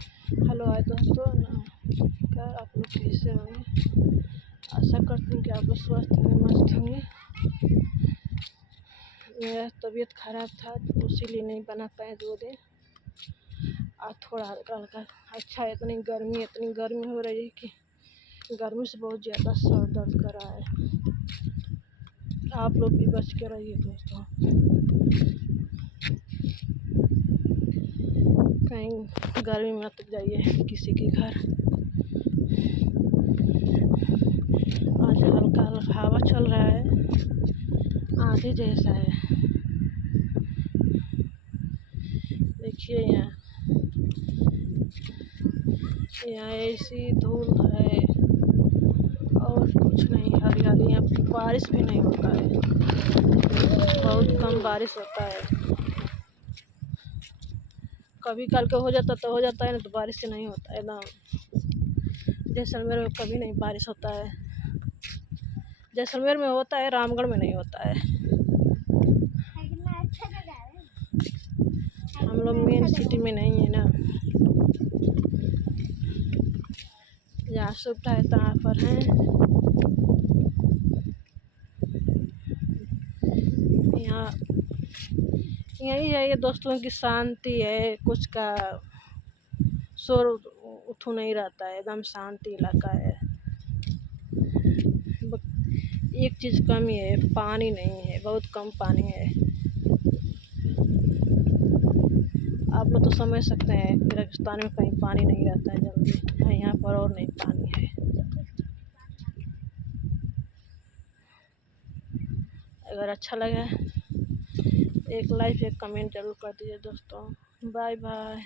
Hello hi दोस्तों क्या आप लोग कैसे होंगे। आशा करती हूँ कि आप लोग स्वस्थ होंगे, मस्त होंगे। मेरा तबीयत खराब था तो इसीलिए नहीं बना पाए 2 दिन। आज थोड़ा हल्का हल्का अच्छा है। इतनी गर्मी हो रही है कि गर्मी से बहुत ज़्यादा सर दर्द कर रहा है। आप लोग भी बच के रहिए दोस्तों, कहीं गर्मी में मत जाइए किसी के घर। आज हल्का हल्का हवा चल रहा है, आंधी जैसा है। देखिए यहाँ ऐसी धूल है और कुछ नहीं, हरियाली। यहाँ बारिश भी नहीं होता है, बहुत कम बारिश होता है। कभी कल के हो जाता तो हो जाता है, ना तो बारिश से नहीं होता है ना। जैसलमेर में कभी नहीं बारिश होता है। जैसलमेर में होता है, रामगढ़ में नहीं होता है। हम लोग मेन सिटी में नहीं है ना, जहाँ सुविधा है तहाँ पर है। यहाँ यही है ये दोस्तों की शांति है, कुछ का शोर उठू नहीं रहता है, एकदम शांति इलाका है। एक चीज़ कमी है, पानी नहीं है, बहुत कम पानी है। आप लोग तो समझ सकते हैं कि राजस्थान में कहीं पानी नहीं रहता है जल्दी, यहाँ पर और नहीं पानी है। अगर अच्छा लगा एक लाइक एक कमेंट जरूर कर दीजिए दोस्तों। Bye bye.